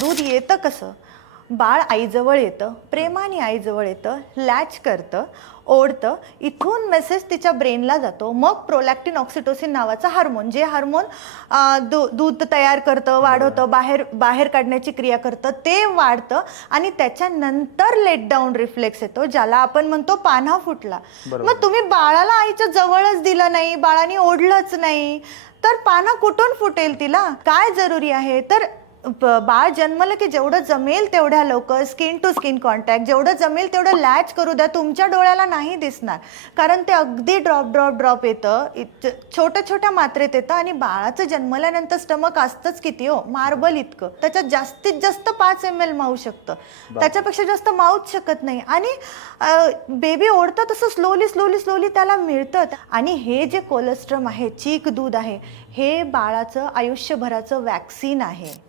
दूध येतं कसं? बाळ आईजवळ येतं प्रेमाने आईजवळ येतं लॅच करतं ओढतं इथून मेसेज तिच्या ब्रेनला जातो. मग प्रोलॅक्टिन ऑक्सिटोसिन नावाचं हार्मोन जे हार्मोन दू दूध तयार करतं वाढवतं बाहेर बाहेर काढण्याची क्रिया करतं ते वाढतं आणि त्याच्यानंतर लेट डाऊन रिफ्लेक्स येतो ज्याला आपण म्हणतो पान्हा फुटला. मग तुम्ही बाळाला आईच्या जवळच दिलं नाही बाळाने ओढलंच नाही तर पाना कुठून फुटेल तिला? काय जरुरी आहे? तर बाळ जन्मलं की जेवढं जमेल तेवढ्या लवकर स्किन टू स्किन कॉन्टॅक्ट जेवढं जमेल तेवढं लॅच करू द्या. तुमच्या डोळ्याला नाही दिसणार. कारण ते अगदी ड्रॉप ड्रॉप ड्रॉप येतं. इत- छोट्या छोट्या मात्रेत येतं आणि बाळाचं जन्मल्यानंतर स्टमक असतंच किती हो? मार्बल इतकं. त्याच्यात जास्तीत जास्त पाच एम एल मावू शकतं. त्याच्यापेक्षा जास्त मावूच शकत नाही. आणि बेबी ओढतं तसं स्लोली स्लोली स्लोली त्याला मिळतं. आणि हे जे कोलेस्ट्रम आहे चीक दूध आहे हे बाळाचं आयुष्यभराचं वॅक्सिन आहे.